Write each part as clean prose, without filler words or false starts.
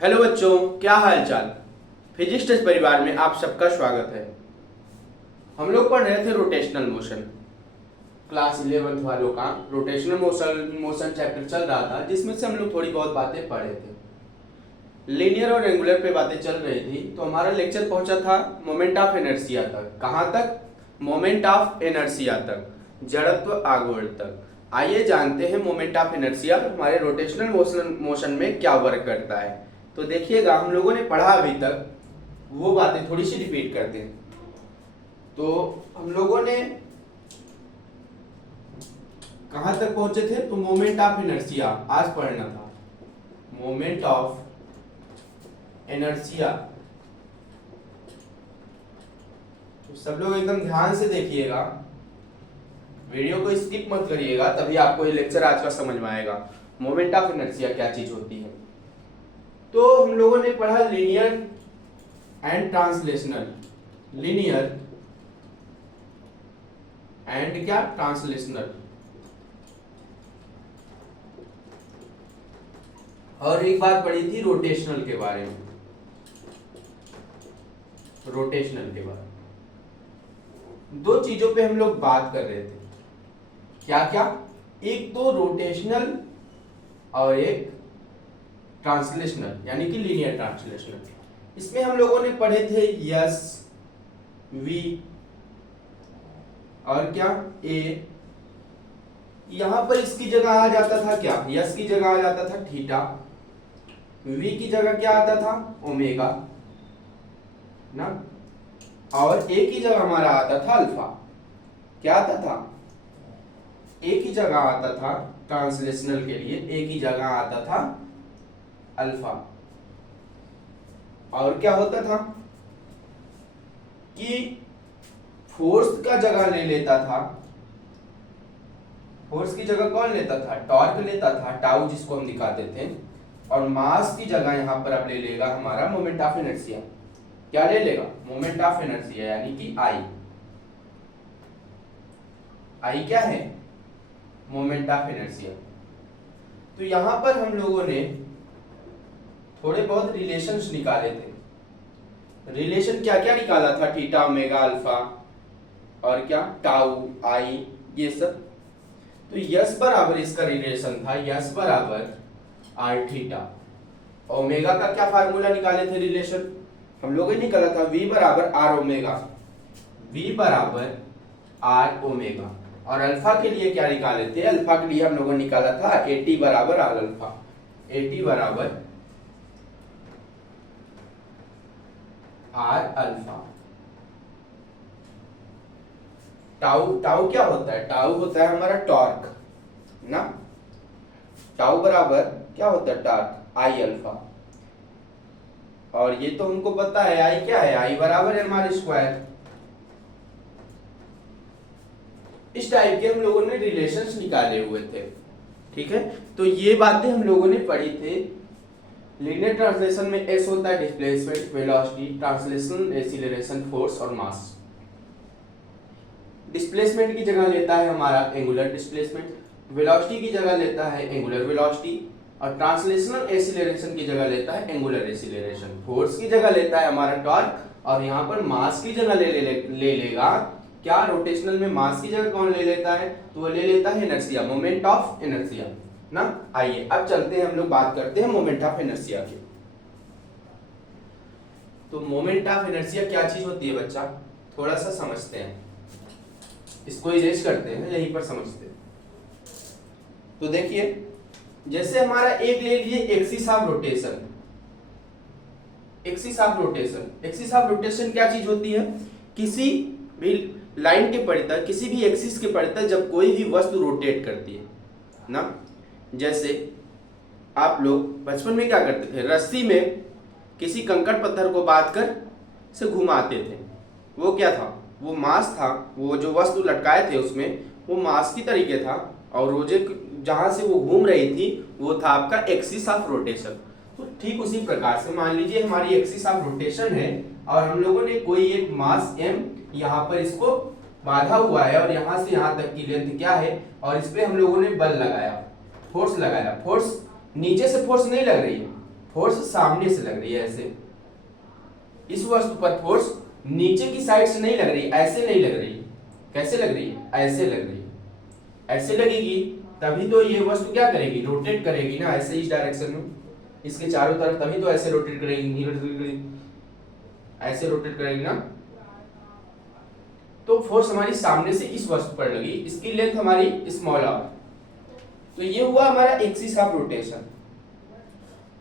Hello बच्चों, क्या हाल चाल। फिजिक्स टेस्ट परिवार में आप सबका स्वागत है। हम लोग पढ़ रहे थे रोटेशनल मोशन। क्लास 11th वालों का रोटेशनल मोशन चैप्टर चल रहा था, जिसमें से हम लोग थोड़ी बहुत बातें पढ़े थे। लीनियर और एंगुलर पे बातें चल रही थी, तो हमारा लेक्चर पहुंचा था मोमेंट ऑफ इनर्शिया तक। कहाँ तक? मोमेंट ऑफ इनर्शिया तक, जड़त्व आघूर्ण तक। आइए जानते हैं मोमेंट ऑफ इनर्शिया हमारे रोटेशनल मोशन में क्या वर्क करता है। तो देखिएगा, हम लोगों ने पढ़ा अभी तक, वो बातें थोड़ी सी रिपीट करते हैं। तो हम लोगों ने कहां तक पहुंचे थे? तो मोमेंट ऑफ इनर्शिया आज पढ़ना था। मोमेंट ऑफ इनर्शिया, तो सब लोग एकदम ध्यान से देखिएगा, वीडियो को स्किप मत करिएगा, तभी आपको ये लेक्चर आज का समझ में आएगा। मोमेंट ऑफ इनर्शिया क्या चीज होती है? तो हम लोगों ने पढ़ा linear and translational. Linear and क्या? ट्रांसलेशनल। और एक बात पढ़ी थी रोटेशनल के बारे में। रोटेशनल के बारे में दो चीजों पे हम लोग बात कर रहे थे। क्या क्या? एक तो रोटेशनल और एक ट्रांसलेशनल, यानी कि लीनियर ट्रांसलेशनल। इसमें हम लोगों ने पढ़े थे यस, वी और क्या? ए। यहां पर इसकी जगह आ जाता था क्या? यस की जगह आ जाता था थीटा, वी की जगह क्या आता था? ओमेगा ना, और ए की जगह हमारा आता था अल्फा। क्या आता था? ए की जगह आता था ट्रांसलेशनल के लिए, ए की जगह आता था अल्फा। और क्या होता था कि फोर्स का जगह ले लेता था। फोर्स की जगह कौन लेता था? टॉर्क लेता था, टाउ जिसको हम दिखाते थे। और मास की जगह यहां पर अब ले लेगा हमारा मोमेंट ऑफ इनर्शिया। क्या ले लेगा? मोमेंट ऑफ इनर्शिया, यानी कि आई। आई क्या है? Moment of inertia. तो यहां पर हम लोगों ने थोड़े बहुत रिलेशंस निकाले थे। रिलेशन क्या क्या निकाला था? थीटा, ओमेगा, अल्फा और क्या? टाउ, आई, ये सब। तो यस बराबर इसका रिलेशन था, यस बराबर आर थीटा। ओमेगा का क्या फार्मूला निकाले थे रिलेशन? हम लोगों ने निकाला था वी बराबर आर ओमेगा। वी बराबर आर ओमेगा। और अल्फा के लिए क्या निकाले थे? अल्फा के लिए हम लोगों ने निकाला था एटी बराबर आर अल्फा। एटी बराबर आर अल्फा। टाउ, टाउ क्या होता है? टाउ होता है हमारा टॉर्क ना। टाउ बराबर क्या होता है? टॉर्क, आई अल्फा। और ये तो हमको पता है, आई क्या है? आई बराबर एम आर स्क्वायर। इस टाइप के हम लोगों ने रिलेशंस निकाले हुए थे। ठीक है, तो ये बातें हम लोगों ने पढ़ी थे। लीनियर ट्रांसलेशन में एस होता है displacement, velocity, translation acceleration, force और मास। डिस्प्लेसमेंट की जगह लेता है हमारा एंगुलर डिस्प्लेसमेंट, वेलोसिटी की जगह लेता है एंगुलर वेलोसिटी, और ट्रांसलेशनल एक्सीलरेशन की जगह लेता है एंगुलर एक्सीलरेशन। फोर्स की जगह लेता है हमारा टॉर्क, और यहाँ पर मास की जगह ले लेगा क्या? रोटेशनल में मास की जगह कौन ले लेता है? तो वो ले लेता है इनर्शिया, मोमेंट ऑफ इनर्शिया ना। आइए अब चलते हैं, हम लोग बात करते हैं मोमेंट ऑफ इनर्शिया की। तो मोमेंट ऑफ इनर्शिया क्या चीज होती है बच्चा? थोड़ा सा समझते हैं, इसको इरेज करते हैं, यहीं पर समझते हैं। तो देखिए, जैसे हमारा एक ले लीजिए axis of rotation. Axis of rotation, axis of rotation क्या चीज होती है? किसी भी लाइन के परितः, किसी भी एक्सिस के परितः जब कोई भी वस्तु रोटेट करती है ना। जैसे आप लोग बचपन में क्या करते थे? रस्सी में किसी कंकड़ पत्थर को बांध कर से घुमाते थे। वो क्या था? वो मास था। वो जो वस्तु लटकाए थे उसमें वो मास की तरीके था, और वो जो जहां से वो घूम रही थी वो था आपका एक्सिस ऑफ रोटेशन। तो ठीक उसी प्रकार से मान लीजिए हमारी एक्सिस ऑफ रोटेशन है, और हम लोगों ने कोई एक मास m यहाँ पर इसको बांधा हुआ है, और यहाँ से यहाँ तक की लेंथ क्या है, और इस पे हम लोगों ने बल लगाया, फोर्स लगाया। फोर्स नीचे से फोर्स नहीं लग रही है, फोर्स सामने से लग रही है ऐसे, इस वस्तु पर फोर्स नीचे की साइड से नहीं लग रही, ऐसे नहीं लग रही, कैसे लग रही है, ऐसे लग रही है। ऐसे लगेगी तभी तो ये वस्तु क्या करेगी, रोटेट करेगी ना, ऐसे इस डायरेक्शन में, इसके चारों तरफ, तभी तो ऐसे रोटेट करेगी, ऐसे रोटेट करेगी ना। तो फोर्स हमारी सामने से इस वस्तु पर लगी, इसकी लेंथ हमारी स्मॉल आर, तो ये हुआ हमारा एक्सिस ऑफ रोटेशन।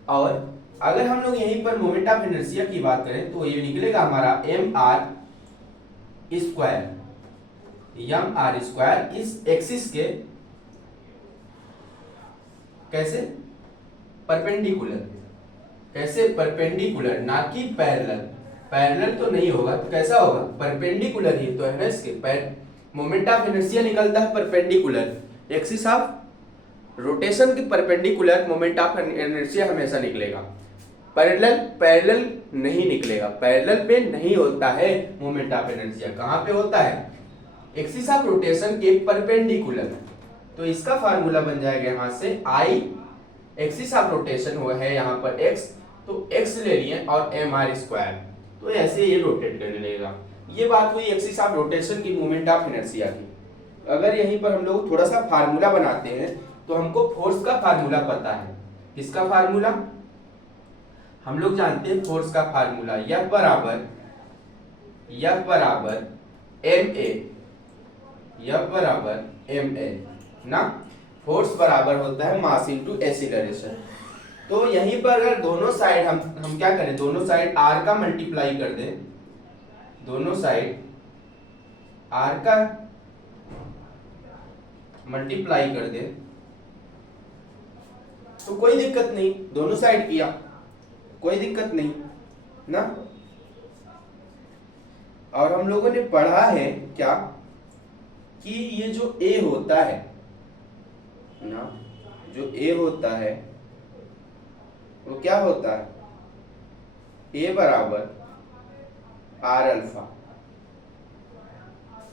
और अगर हम लोग यहीं पर मोमेंट ऑफ इनर्शिया की बात करें तो ये निकलेगा हमारा एम आर स्क्वायर इस एक्सिस के कैसे, परपेंडिकुलर, कैसे परपेंडिकुलर, ना कि पैरेलल। पैरेलल तो नहीं होगा तो कैसा होगा, परपेंडिकुलर ही तो है ना इसके। मोमेंट ऑफ इनर्शिया निकलता है परपेंडिकुलर, एक्सिस ऑफ रोटेशन के परपेंडिकुलर मोमेंट ऑफ इनर्शिया हमेशा निकलेगा। पैरेलल नहीं निकलेगा, पैरेलल पे नहीं होता है मोमेंट ऑफ इनर्शिया। कहां पे होता है, एक्सिस ऑफ रोटेशन के परपेंडिकुलर। तो इसका फार्मूला बन जाएगा यहां से आई, एक्सिस ऑफ रोटेशन हुआ है यहाँ पर x, तो x ले लिए और mr², तो ऐसे ये रोटेट करने लगेगा। ये बात हुई एक्सिस ऑफ रोटेशन की मोमेंट ऑफ इनर्शिया की। अगर यहीं पर हम लोग थोड़ा सा फार्मूला बनाते हैं तो हमको फोर्स का फार्मूला पता है। किसका फार्मूला, हम लोग जानते हैं फोर्स का फार्मूला, F बराबर ma ना। फोर्स बराबर होता है मास इनटू एक्सीलरेशन। तो यहीं पर अगर दोनों साइड हम क्या करें, दोनों साइड r का मल्टीप्लाई कर दें, दोनों साइड r का मल्टीप्लाई कर दें तो कोई दिक्कत नहीं, दोनों साइड किया कोई दिक्कत नहीं ना। और हम लोगों ने पढ़ा है क्या कि ये जो a होता है ना, जो a होता है वो क्या होता है, a बराबर आर अल्फा,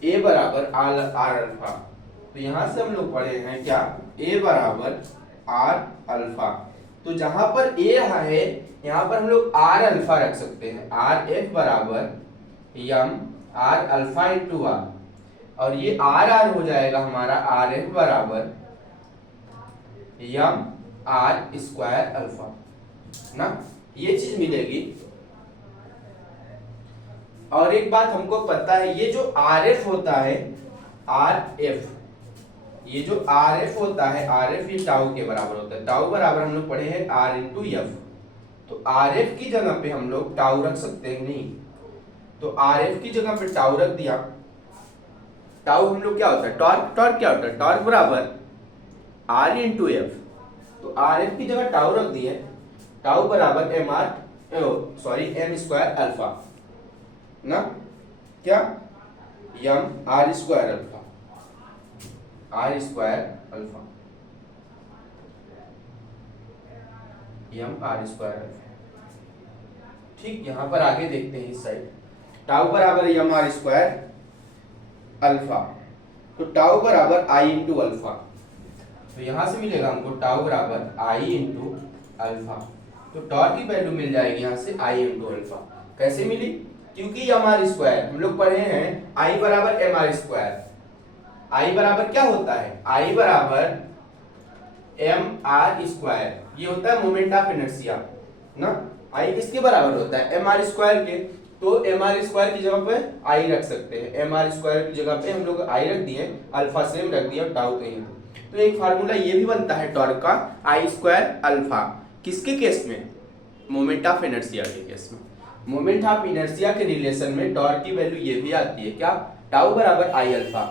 a बराबर आर अल्फा। तो यहां से हम लोग पढ़े हैं क्या, a बराबर आर अल्फा। तो जहां पर a है यहां पर हम लोग आर अल्फा रख सकते हैं, आर एफ बराबर M R alpha into R, और ये आर आर हो जाएगा हमारा आर एफ बराबर यम आर स्क्वायर अल्फा ना, ये चीज मिलेगी। और एक बात हमको पता है, ये जो आर एफ होता है, आर एफ, ये जो आर एफ होता है, आर एफ ये टाउ के बराबर होता है। टाउ बराबर हम लोग पढ़े हैं आर इंटू एफ, तो आर एफ की जगह पे हम लोग टाउ रख सकते हैं नहीं, तो आर एफ की जगह पे टाउ रख दिया। टाउ हम लोग क्या होता है, टॉर्क, टॉर्क क्या होता है, टॉर्क बराबर आर इंटू एफ, तो आर एफ की जगह टाउ रख दिए, टाउ बराबर एम स्क्वायर अल्फा ना, क्या M R square alpha, R square alpha, M R square alpha. ठीक, यहां पर आगे देखते हैं इस साइड, टाउ बराबर यम आर स्क्वायर अल्फा, तो टाउ बराबर आई इंटू अल्फा, तो यहां से मिलेगा हमको टाउ बराबर आई इंटू अल्फा, तो टॉर्क की वैल्यू मिल जाएगी यहां से आई इंटू अल्फा। कैसे मिली, क्योंकि एम आर स्क्वायर हम लोग पढ़े हैं आई बराबर एम आर स्क्वायर, आई बराबर क्या होता है, आई बराबर एम आर स्क्वायर, ये होता है मोमेंट ऑफ इनर्शिया ना। आई किसके बराबर होता है, एम आर स्क्वायर के, तो एम आर स्क्वायर की जगह पे आई रख सकते हैं, एम आर स्क्वायर की जगह पे हम लोग आई रख दिए, अल्फा सेम रख दिया, टाउ तो ही। तो एक फार्मूला ये भी बनता है टॉर्क का, आई स्क्वायर अल्फा, किसके केस में, मोमेंट ऑफ इनर्शिया के केस में। मोमेंट ऑफ इनर्शिया के रिलेशन में टॉर्क की वैल्यू ये भी आती है क्या, टाउ बराबर आई अल्फा।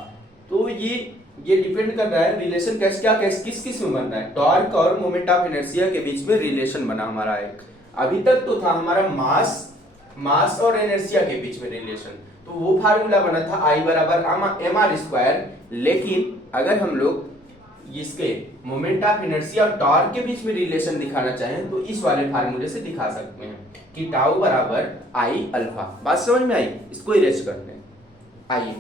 तो ये डिपेंड कर रहा है रिलेशन किस में बन रहा है, टॉर्क और मोमेंट ऑफ इनर्शिया के बीच में रिलेशन बना हमारा एक। अभी तक तो था हमारा मास और इनर्शिया के बीच में रिलेशन, तो वो फार्मूला बना था आई बराबर एम आर स्क्वायर। लेकिन अगर हम लोग इसके मोमेंट ऑफ इनर्शिया और टॉर्क के बीच में रिलेशन दिखाना चाहें तो इस वाले फार्मूले से दिखा सकते हैं कि टाउ बराबर आई अल्फा। बात समझ में आई, इसको इरेज करते हैं। आइए,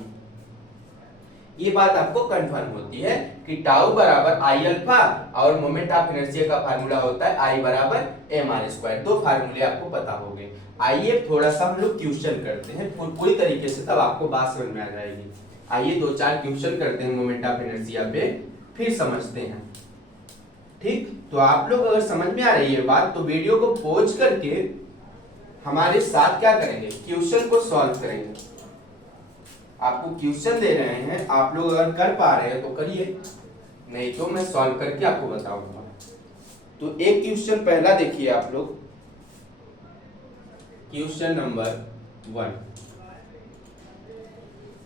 ये बात आपको कंफर्म होती है कि टाउ बराबर आई अल्फा और मोमेंट ऑफ इनर्शिया का फार्मूला होता है आई बराबर एम आर स्क्वायर। दो फार्मूले आपको पता हो गए। आइए थोड़ा सा हम लोग क्वेश्चन करते हैं पूरी तरीके से, तब आपको बात समझ में आ जाएगी। आइए 2-4 क्वेश्चन करते हैं मोमेंट ऑफ इनर्शिया पे, फिर समझते हैं। ठीक, तो आप लोग अगर समझ में आ रही है बात तो वीडियो को पॉज करके हमारे साथ क्या करेंगे, क्वेश्चन को सॉल्व करेंगे। आपको क्वेश्चन दे रहे हैं, आप लोग अगर कर पा रहे हैं तो करिए, नहीं तो मैं सॉल्व करके आपको बताऊंगा। तो एक क्वेश्चन पहला देखिए आप लोग, क्वेश्चन नंबर 1।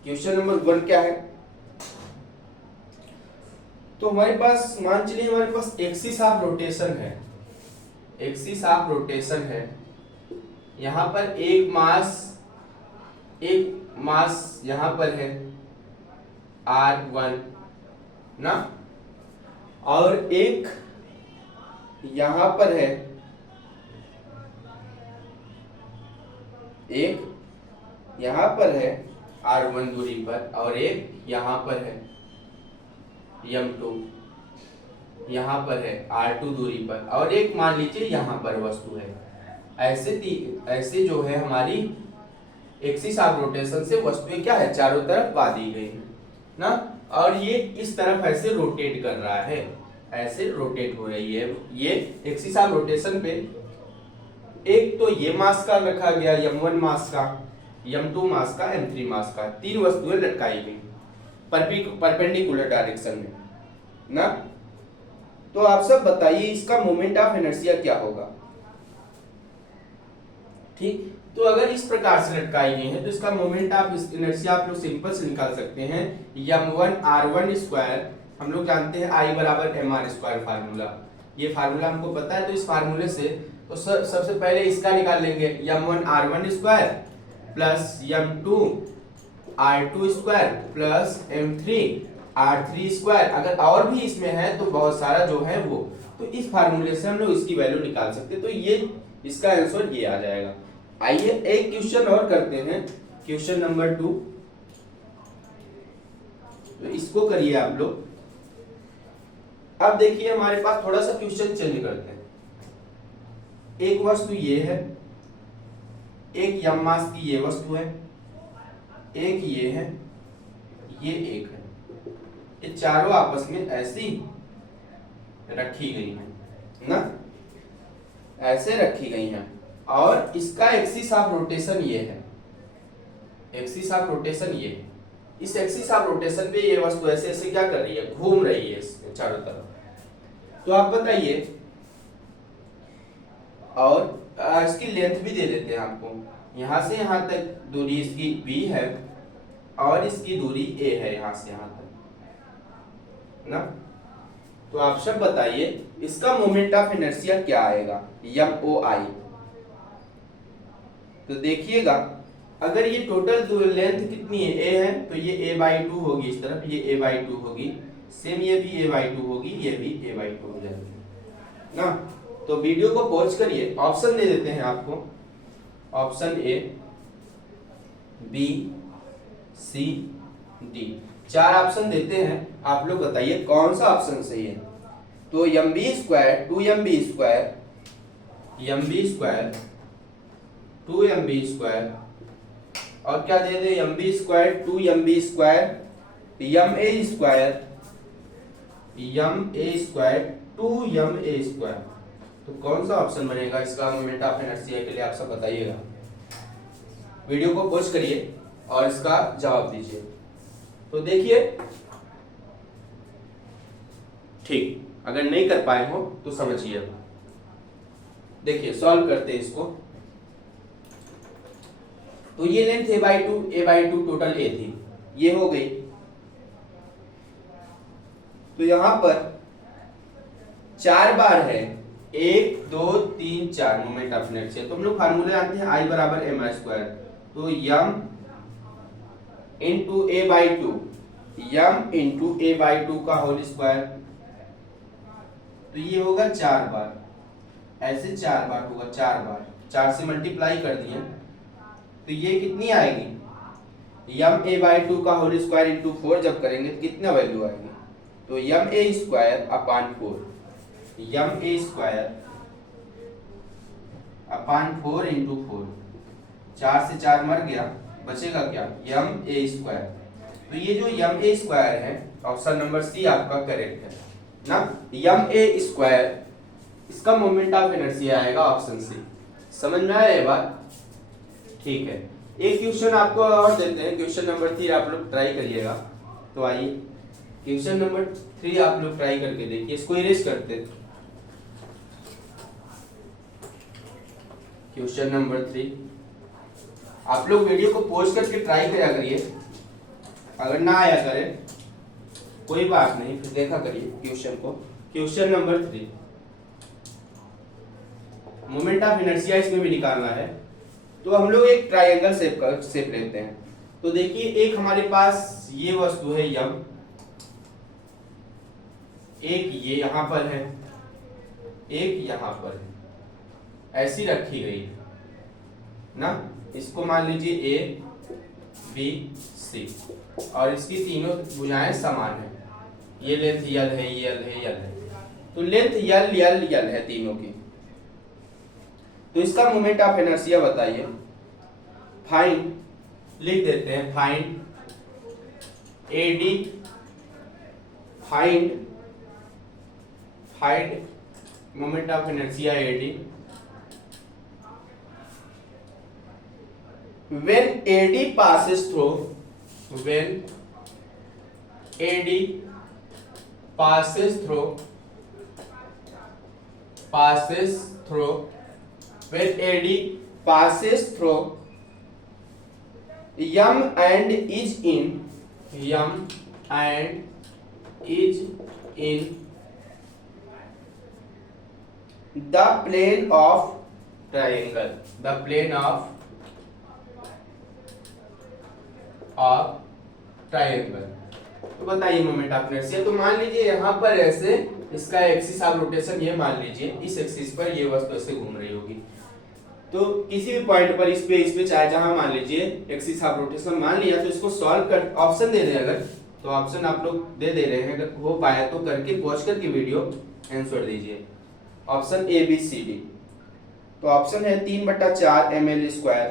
क्वेश्चन नंबर 1 क्या है, तो हमारे पास मान चलिए हमारे पास एक्सिस ऑफ रोटेशन है, एक्सिस ऑफ रोटेशन है। यहां पर एक मास यहां पर है R1 ना, और एक यहां पर है, एक यहां पर है R1 दूरी पर, और एक यहां पर है M2, यहां पर है R2 दूरी पर, और एक मान लीजिए यहां पर वस्तु है। ऐसे जो है हमारी एक्सिस ऑफ रोटेशन से वस्तुएं क्या है, चारों तरफ पा दी गई है ना, और ये इस तरफ ऐसे रोटेट कर रहा है, ऐसे रोटेट हो रही है। ये एक्सिस ऑफ रोटेशन पे एक तो ये मास का रखा गया, M1 मास का, M2 मास का, M3 मास का, 3 वस्तुएं लटकाई गई परपेंडिकुलर डायरेक्शन में ना। तो आप सब बताइए इसका मोमेंट ऑफ इनर्शिया क्या होगा। ठीक, तो अगर इस प्रकार से लटकाई गई है तो इसका मोमेंट ऑफ इनर्शिया आप लोग सिंपल से निकाल सकते हैं, m1 r1 स्क्वायर, हम लोग जानते हैं I बराबर mr स्क्वायर फार्मूला, ये फार्मूला हमको पता है। तो इस फार्मूले से तो सबसे पहले इसका निकाल लेंगे, m1 r1 square plus m2 r2 square plus m3 r3 square. अगर और भी इसमें है तो बहुत सारा जो है वो, तो इस फार्मूले से हम लोग इसकी वैल्यू निकाल सकते हैं। तो ये इसका आंसर ये आ जाएगा। आइए एक क्वेश्चन और करते हैं, क्वेश्चन नंबर 2। तो इसको करिए आप लोग। अब देखिए हमारे पास थोड़ा सा क्वेश्चन चेंज करते हैं। एक वस्तु ये है, एक m मास की ये वस्तु है, एक ये है, ये एक है, ये चारों आपस में ऐसी रखी गई है ना, ऐसे रखी गई हैं, और इसका एक्सिस ऑफ रोटेशन ये है, एक्सिस ऑफ रोटेशन ये है। इस एक्सिस ऑफ रोटेशन पे ये वस्तु ऐसे ऐसे क्या कर रही है, घूम रही है इसके चारों तरफ। तो आप बताइए, और इसकी लेंथ भी दे देते हैं आपको, यहां से यहां तक दूरी इसकी b है और इसकी दूरी a है यहां से यहां तक ना। तो आप सब बताइए इसका मोमेंट ऑफ इनर्शिया क्या आएगा, MOI। तो देखिएगा अगर ये टोटल लेंथ कितनी है, a है, तो ये a/2 होगी, इस तरफ ये a/2 होगी, सेम ये भी a/2 होगी, ये भी a/2 हो जाएगी ना। तो वीडियो को पॉज करिए, ऑप्शन दे देते हैं आपको, option A, B, C, D, 4 option देते हैं। आप लोग बताइए कौन सा ऑप्शन सही है। तो mb square 2mb square, mb square 2mb square, और क्या दे दे, mb square 2mb square, ma square, ma square 2ma square. तो कौन सा ऑप्शन बनेगा इसका मोमेंट ऑफ इनर्शिया के लिए, आप सब बताइएगा। वीडियो को पॉज करिए और इसका जवाब दीजिए। तो देखिए, ठीक, अगर नहीं कर पाए हो तो समझिए। देखिए सॉल्व करते हैं इसको। तो ये लेंथ a/2 टोटल a थी, ये हो गई। तो यहां पर 4 बार है, 1 2 3 4 मोमेंट ऑफ इनर्शिया। तो हम लोग फार्मूला जानते हैं I बराबर mr स्क्वायर। तो m into a/2, m into a/2 का होल स्क्वायर, तो ये होगा 4 बार, ऐसे 4 बार होगा, 4 बार 4 से मल्टीप्लाई कर दिए, तो ये कितनी आएगी, यम ए बाई टू का होल स्क्वायर इंटू 4 जब करेंगे तो कितना वैल्यू आएगी, तो यम ए स्क्वायर अपान 4, यम ए स्क्वायर अपान 4 इंटू 4, 4 से 4 मर गया, बचेगा क्या, यम ए स्क्वायर। तो ये जो यम ए स्क्वायर है ऑप्शन नंबर सी आपका करेक्ट है ना। यम ए स्क्वायर इसका मोमेंट ऑफ इनर्शिया आएगा ऑप्शन सी। समझ में आया ये बात, ठीक है। एक क्वेश्चन आपको और देते हैं, क्वेश्चन नंबर 3 आप लोग ट्राई करिएगा। तो आइए क्वेश्चन नंबर 3 आप लोग ट्राई करके देखिए, इसको इरेज करते हैं। क्वेश्चन नंबर 3 आप लोग वीडियो को पॉज करके ट्राई करा करिए, अगर ना आया करे कोई बात नहीं, फिर देखा करिए क्वेश्चन को। Question number 3 moment of inertia इसमें भी निकालना है। तो हम लोग एक ट्रायंगल शेप लेते हैं। तो देखिए एक हमारे पास ये वस्तु है यम, एक ये यहां पर है, एक यहां पर है, ऐसी रखी गई है ना। इसको मान लीजिए ए बी सी और इसकी तीनों भुजाएं समान है, ये लेंथ यल है, यल है, यल है, तो लेंथ यल यल यल है तीनों की। तो इसका मोमेंट ऑफ इनर्शिया बताइए। फाइंड, लिख देते हैं find AD, find moment of inertia AD when AD passes through, when AD passes through, when AD passes through M and is in the plane of triangle, the plane of triangle. तो बताइए moment of inertia. तो मान लीजिए यहाँ पर ऐसे इसका axis of rotation ये मान लीजिए इस एक्सिस पर ये वस्तु ऐसे घूम रही होगी। तो किसी भी पॉइंट पर इस पे चाहे जहां मान लीजिए एक्सिस ऑफ रोटेशन मान लिया, तो इसको सॉल्व कर ऑप्शन दे दें अगर, तो ऑप्शन आप लोग दे दे रहे हैं, अगर हो पाया तो करके पॉज करके वीडियो आंसर दीजिए। Option A B C D. तो ऑप्शन है 3/4 ml square,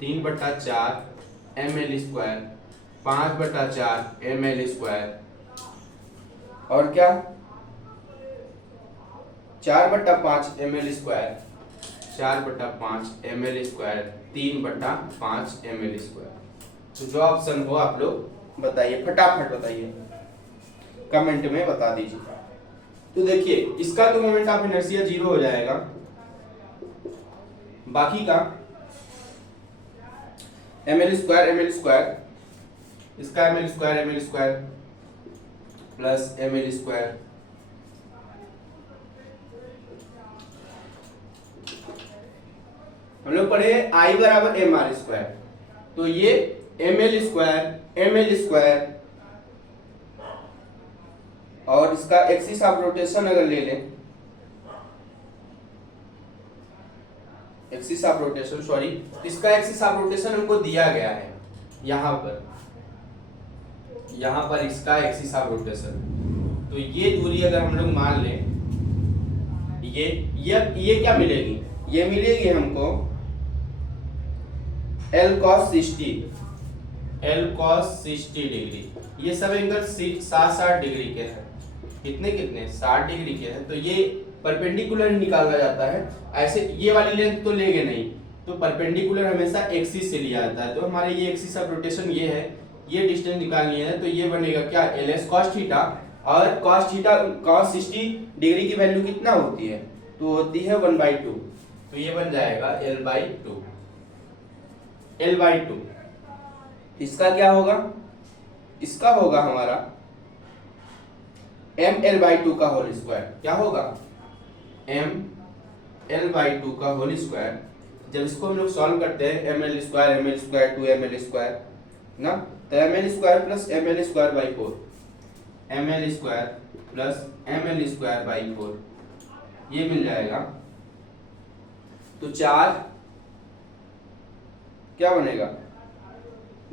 3/4 ml square, 5/4 ml square, और क्या 4/5 ml square, 4/5 ml square, 3/5 ml square. तो जो ऑप्शन हो आप लोग बताइए, फटाफट बताइए, कमेंट में बता दीजिए। तो देखिए इसका तो मोमेंट ऑफ इनर्शिया 0 हो जाएगा, बाकी का ml स्क्वायर, इसका ml square plus ml square, हम लोग पढ़े I बराबर mr स्क्वायर। तो ये ml स्क्वायर और इसका एक्सिस ऑफ रोटेशन अगर ले लें, एक्सिस ऑफ रोटेशन सॉरी, इसका एक्सिस ऑफ रोटेशन हमको दिया गया है यहाँ पर इसका एक्सिस ऑफ रोटेशन। तो ये दूरी अगर हम लोग मान लें, ये क्या मिलेगी, ये मिलेगी हमको L cos 60 डिग्री। ये सब एंगल 60 डिग्री के हैं, कितने 60 डिग्री के हैं। तो ये परपेंडिकुलर निकाला जाता है, ऐसे ये वाली लेंथ तो लेंगे नहीं, तो परपेंडिकुलर हमेशा एक्सिस से लिया जाता है। तो हमारे ये एक्सिस ऑफ रोटेशन ये है, ये डिस्टेंस निकालनी है, तो ये बनेगा क्या ls cos थीटा, और cos 60 डिग्री की वैल्यू कितना होती है, तो होती है 1/2। तो ये बन जाएगा L/2। इसका क्या होगा, इसका होगा हमारा ml/2 का होल स्क्वायर। क्या होगा ml/2 का होल स्क्वायर। जब इसको हम लोग सॉल्व करते हैं ml स्क्वायर 2ml स्क्वायर ना, तो ml square plus ml square by 4, ml square plus ml square by 4 ये मिल जाएगा। तो 4 क्या बनेगा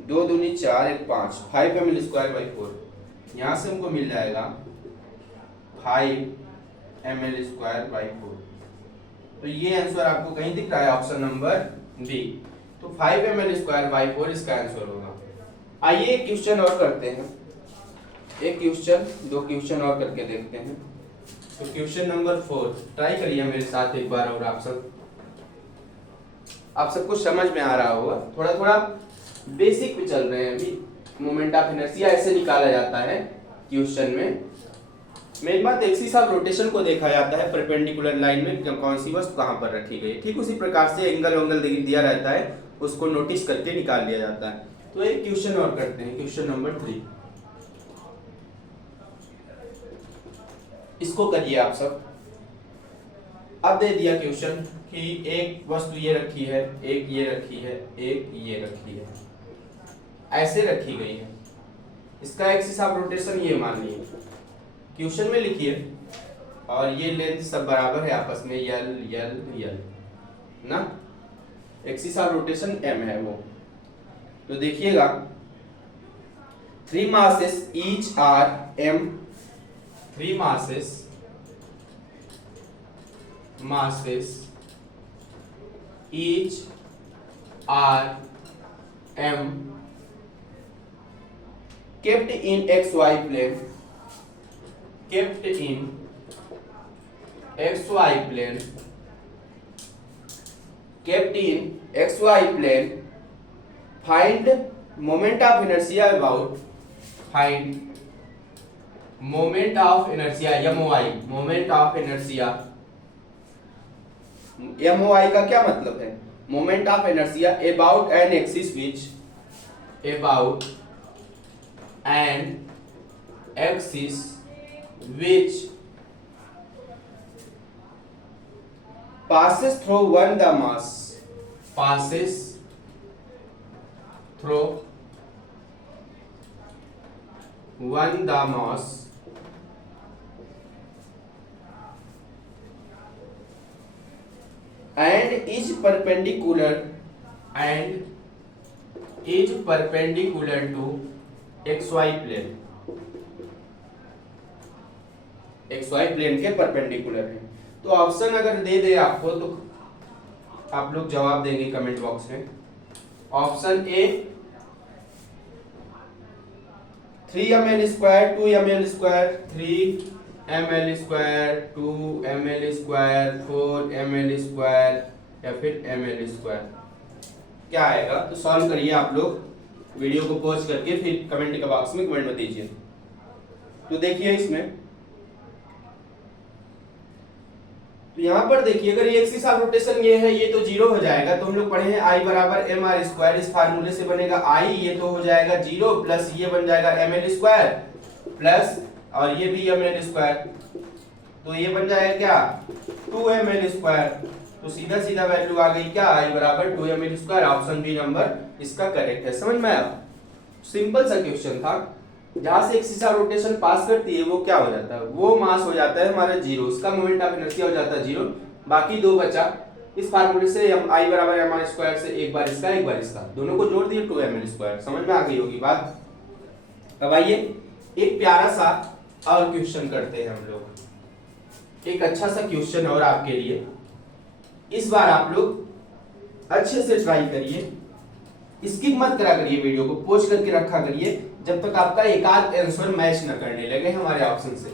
2 दूनी 4 1 5 5 ml²/4। यहाँ से हमको मिल जाएगा 5 ml²/4। तो ये आंसर आपको कहीं दिख रहा है, ऑप्शन नंबर बी। तो 5 ml²/4 इसका आंसर होगा। आइए एक क्वेश्चन और करते हैं, एक क्वेश्चन, दो क्वेश्चन और करके देखते हैं। तो क्वेश्चन नंबर 4 ट्राई करिए मेरे साथ एक बार, और आप सबको समझ में आ रहा होगा। थोड़ा थोड़ा बेसिक पे चल रहे हैं अभी। मोमेंट ऑफ इनर्शिया ऐसे निकाला जाता है क्वेश्चन में। मेन बात एक्सिस ऑफ रोटेशन को देखा जाता है परपेंडिकुलर लाइन में कौन सी वस्तु कहां पर रखी गई है। ठीक उसी प्रकार से एंगल वंगल दिया रहता है, उसको नोटिस करके निकाल लिया जाता है। तो एक क्वेश्चन और करते हैं, क्वेश्चन नंबर 3। इसको करिए आप सब। अब दे दिया क्वेश्चन कि एक वस्तु ये रखी है, एक ये रखी है, एक ये रखी है, ऐसे रखी गई है। इसका एक्सिस ऑफ रोटेशन ये मान लीजिए, क्वेश्चन में लिखिए, और ये लेंथ सब बराबर है आपस में, यल यल यल ना। एक्सिस ऑफ रोटेशन m है वो। तो देखिएगा 3 masses each are m, 3 masses each are m kept in xy plane, kept in xy plane, kept in xy plane. Find moment of inertia about, find moment of inertia MOI, moment of inertia। MOI का क्या मतलब है? moment of inertia about an axis which, about an axis which passes through one the mass, passes through one the mass and is perpendicular, and is perpendicular to xy plane, xy plane के perpendicular है। तो option अगर दे दे आपको तो आप लोग जवाब देंगे कमेंट बॉक्स में। Option A 3 ml², 2 ml², 3 ml², 2 ml², 4 ml² या फिर ml², क्या आएगा? तो सॉल्व करिए आप लोग, वीडियो को पॉज करके फिर कमेंट के बॉक्स में कमेंट में दीजिए। तो देखिए इसमें, तो यहाँ पर देखिए अगर ये एक्सिस ऑफ रोटेशन ये है, ये तो 0 हो जाएगा। तो हम लोग पढ़े हैं I बराबर mr², इस फार्मूले से बनेगा I, ये तो हो जाएगा 0 प्लस ये बन जाएगा ml² प्लस, और ये भी ml², तो ये बन जाएगा क्या 2 ml²। तो सीधा सीधा वैल्यू आ गई क्या, I बराबर 2 ml²। ऑप्शन बी नंबर इसका करेक्ट है। समझ में आया? सिंपल सा क्वेश्चन था। जहां से एक्सिस ऑफ रोटेशन पास करती है वो क्या हो जाता है, वो मास हो जाता है हमारा 0, उसका मोमेंट ऑफ इनर्शिया हो जाता है 0। बाकी दो बचा, इस फार्मूले से I बराबर mr² से एक बार इसका एक बार इसका, दोनों को जोड़ दिए 2 ml²। समझ में आ गई होगी बात। अब आइए एक प्यारा सा और क्वेश्चन करते हैं हम लोग, एक अच्छा सा क्वेश्चन और आपके लिए। इस बार आप लोग अच्छे से ट्राई करिए, स्किप मत करा करिए, वीडियो को पॉज करके रखा करिए जब तक आपका एक आध आंसर मैच न करने लगे हमारे ऑप्शन से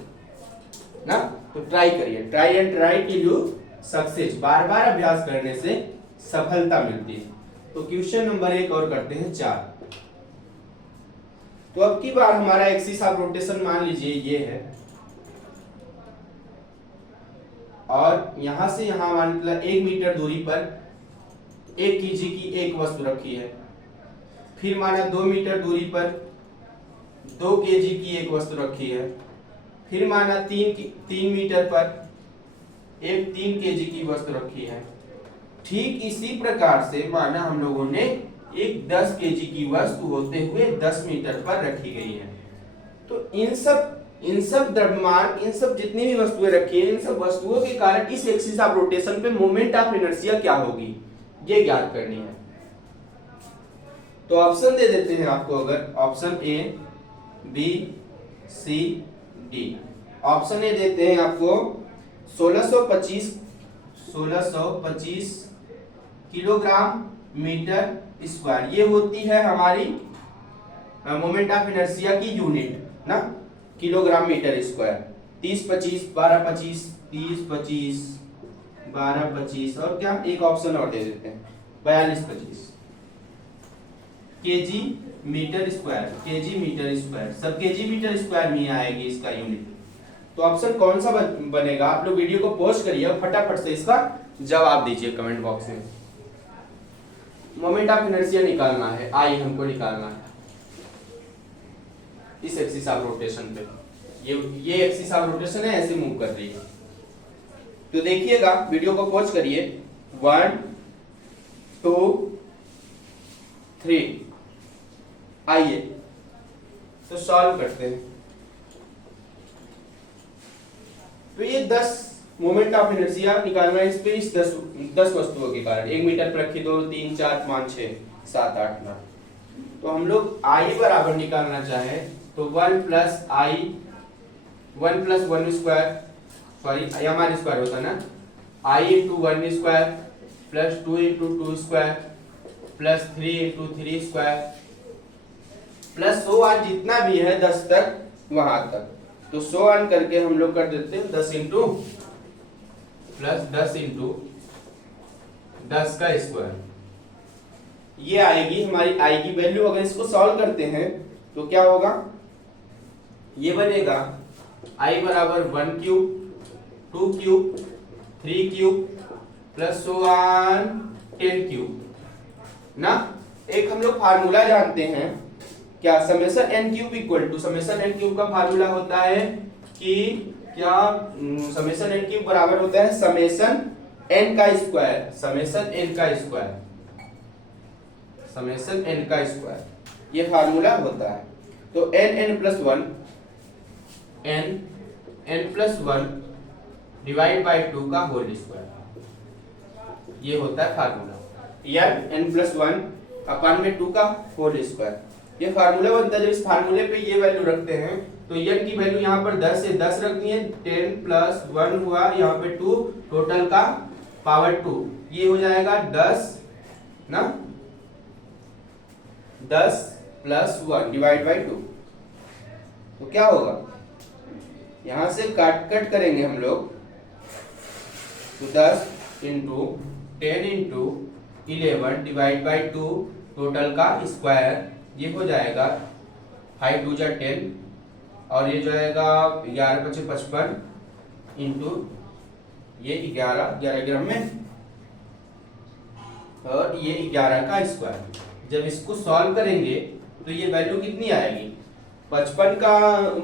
ना। तो ट्राई करिए, try and try till you success. बार बार अभ्यास करने से सफलता मिलती है। तो क्वेश्चन नंबर 1 और करते हैं 4। तो अब की बार हमारा एक्सिस ऑफ रोटेशन मान लीजिए ये है, और यहां से यहां मान लीजिए 1 मीटर दूरी पर 1 kg की एक वस्तु रखी है। फिर माना 2 मीटर दूरी पर 2 kg की एक वस्तु रखी है। फिर माना 3 मीटर पर एक 3 kg की वस्तु रखी है। ठीक इसी प्रकार से माना हम लोगों ने एक 10 kg की वस्तु होते हुए 10 मीटर पर रखी गई है। तो इन सब द्रव्यमान, इन सब जितनी भी वस्तुएं रखी है, इन सब वस्तुओं के कारण इस एक्सिस ऑफ रोटेशन पे मोमेंट ऑफ इनर्शिया क्या होगी, ये ज्ञात करनी है। तो ऑप्शन दे देते हैं आपको, अगर option A B C D. Option A देते हैं आपको 1625 किलोग्राम मीटर स्क्वायर। ये होती है हमारी मोमेंट ऑफ इनर्शिया की यूनिट ना, किलोग्राम मीटर स्क्वायर। 30 25 12 25 30 25 12 25 और क्या एक ऑप्शन और दे देते हैं 42 25 केजी मीटर स्क्वायर। सब केजी मीटर स्क्वायर में आएगी इसका यूनिट। तो ऑप्शन कौन सा बनेगा? आप लोग वीडियो को पॉज करिए, फटाफट से इसका जवाब दीजिए कमेंट बॉक्स में। मोमेंट ऑफ इनर्शिया निकालना है, आई हमको निकालना है इस एक्सिस ऑफ रोटेशन पे। ये एक्सिस ऑफ रोटेशन है, ऐसे मूव कर रही है। तो देखिएगा, वीडियो को पॉज करिए। 1 2 3। आइए तो सॉल्व करते हैं। तो ये 10 मोमेंट ऑफ इनर्शिया निकालना है इस पे, इस 10 वस्तुओं के कारण। 1 मीटर पर रखी 2 3 4 5 6 7 8 9। तो हम लोग आई बराबर निकालना चाहे तो 1 प्लस 1 स्क्वायर, सॉरी हमारे स्क्वायर होता है ना, i into 1 square plus 2 into 2 square plus 3 into 3 square plus 100 आज जितना भी है 10 तक वहां तक। तो 100 ऑन करके हम लोग कर देते हैं 10 इंटू प्लस 10 इंटू 10 का स्क्वायर। ये आएगी हमारी आई की वैल्यू। अगर इसको सॉल्व करते हैं तो क्या होगा? ये बनेगा आई बराबर 1 cube 2 cube 3 cube plus 10 cube ना। एक हम लोग फार्मूला जानते हैं क्या, summation N cube equal to, summation N cube का फार्मूला होता है कि क्या, समेशन एन क्यूब बराबर होता है समेशन एन का स्क्वायर, समेशन एन का स्क्वायर, समेशन एन का स्क्वायर, ये फार्मूला होता है। तो N plus 1 N plus 1 divide by 2 का होल स्क्वायर, ये होता है फार्मूला। एन प्लस 1 अपन में 2 का होल स्क्वायर, ये फार्मूला बनता है। जब इस फार्मूले पे ये वैल्यू रखते हैं तो n की वैल्यू यहाँ पर 10 से 10 रखनी है, 10 प्लस 1 हुआ यहाँ पे 2, टोटल का पावर 2, ये हो जाएगा 10 ना, 10 प्लस 1 डिवाइड बाई 2। तो क्या होगा, यहां से कट करेंगे हम लोग, तो 10 into 10 into 11 divide by 2 total का स्क्वायर, ये हो जाएगा 5 2 जा 10 और ये जाएगा 11 5 55 इंटू ये 11 ग्राम में और ये 11 का स्क्वायर। जब इसको सॉल्व करेंगे तो ये वैल्यू कितनी आएगी, 55 का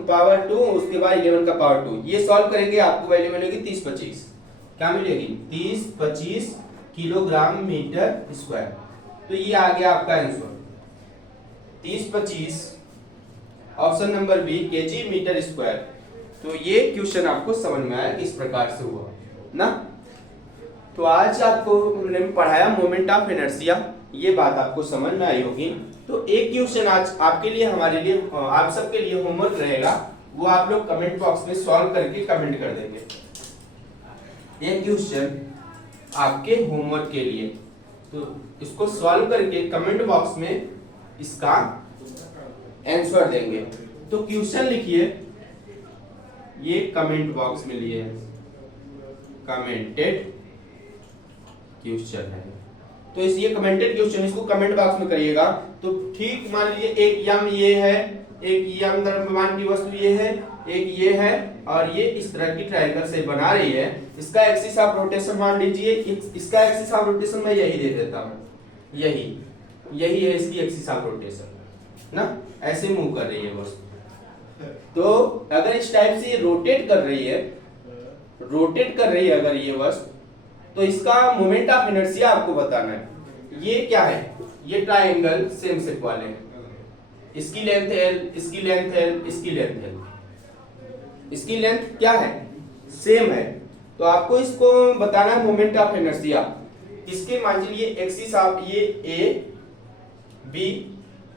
पावर 2 उसके बाद 11 का पावर 2, ये सॉल्व करेंगे आपको वैल्यू मिलेगी 30 25। क्या मिलेगी? 30 25 किलोग्राम मीटर स्क्वायर। तो ये आ गया आपका answer 30 25, option number B kg metre square. तो ये क्वेश्चन आपको समझ में आया किस प्रकार से हुआ ना। तो आज आपको हमने पढ़ाया मोमेंट ऑफ इनर्शिया, ये बात आपको समझ में आई होगी। तो एक क्वेश्चन आज आपके लिए, हमारे लिए, आप सबके लिए होमवर्क रहेगा, वो आप लोग कमेंट बॉक्स में सॉल्व करके कमेंट कर देंगे। ये क्वेश्चन आपके होमवर्क के लिए, तो इसको सॉल्व करके कमेंट बॉक्स में इसका आंसर देंगे। तो क्वेश्चन लिखिए, ये कमेंट बॉक्स में लिए कमेंटेड क्वेश्चन है, तो इस ये कमेंटेड क्वेश्चन इसको कमेंट बॉक्स में करिएगा। तो ठीक मान लीजिए एक यम ये है, एक यम द्रव्यमान की वस्तु ये है, एक ये है और ये इस तरह की ट्रायंगल से बना रही है। इसका एक्सिस ऑफ रोटेशन मान लीजिए, इसका एक्सिस ऑफ रोटेशन मैं यही दे देता हूँ, यही है इसकी एक्सिस ऑफ रोटेशन ना, ऐसे मूव कर रही है वस्तु। तो अगर इस टाइप से रोटेट कर रही है अगर ये वस्तु, तो इसका मोमेंट ऑफ इनर्शिया आपको बताना है। ये क्या है, ये ट्रायंगल सेम शेप वाले हैं, इसकी लेंथ L, इसकी लेंथ L, इसकी लेंथ L, इसकी लेंथ क्या है, सेम है। तो आपको इसको बताना है मोमेंट ऑफ इनर्शिया। इसके मान लीजिए एक्सिस ऑफ ये A B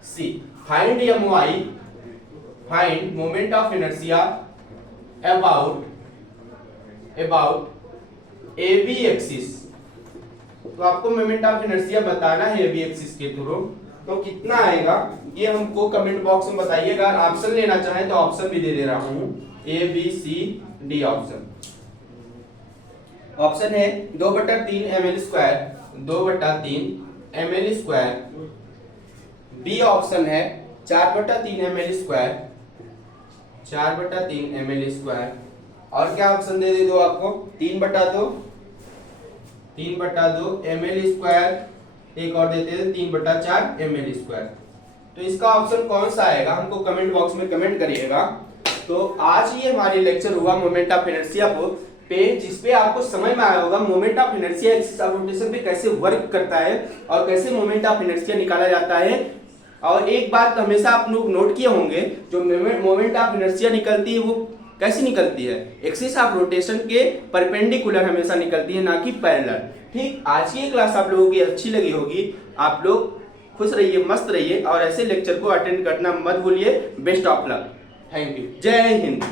C, find MOI, find moment of inertia about AB axis. तो आपको मोमेंट ऑफ इनर्शिया बताना है AB एक्सिस के थ्रू, तो कितना आएगा ये हमको कमेंट बॉक्स में बताइएगा। अगर ऑप्शन लेना चाहें तो ऑप्शन भी दे रहा हूं, ABCD ऑप्शन। ऑप्शन है 2/3 ml², 2/3 ml²। बी ऑप्शन है 4/3 ml², 4/3 ml²। और क्या ऑप्शन दे दो आपको, 3/2 ml²। एक और देते हैं 3/4 ml²। तो इसका ऑप्शन कौन सा आएगा हमको कमेंट बॉक्स में कमेंट करिएगा। तो आज ये हमारे लेक्चर हुआ मोमेंट ऑफ इनर्शिया पे, जिसपे आपको समझ में आया होगा moment of inertia axis of rotation पे कैसे वर्क करता है और कैसे मोमेंट ऑफ इनर्शिया निकाला जाता है। और एक बात हमेशा आप लोग नोट किए होंगे, जो मोमेंट ऑफ इनर्शिया निकलती है वो कैसी निकलती है, एक्सिस ऑफ रोटेशन के परपेंडिकुलर हमेशा निकलती है, ना कि पैरेलल। ठीक, आज की क्लास आप लोगों की अच्छी लगी होगी। आप लोग खुश रहिए, मस्त रहिए और ऐसे लेक्चर को अटेंड करना मत भूलिए। Best of luck, thank you, जय हिंद।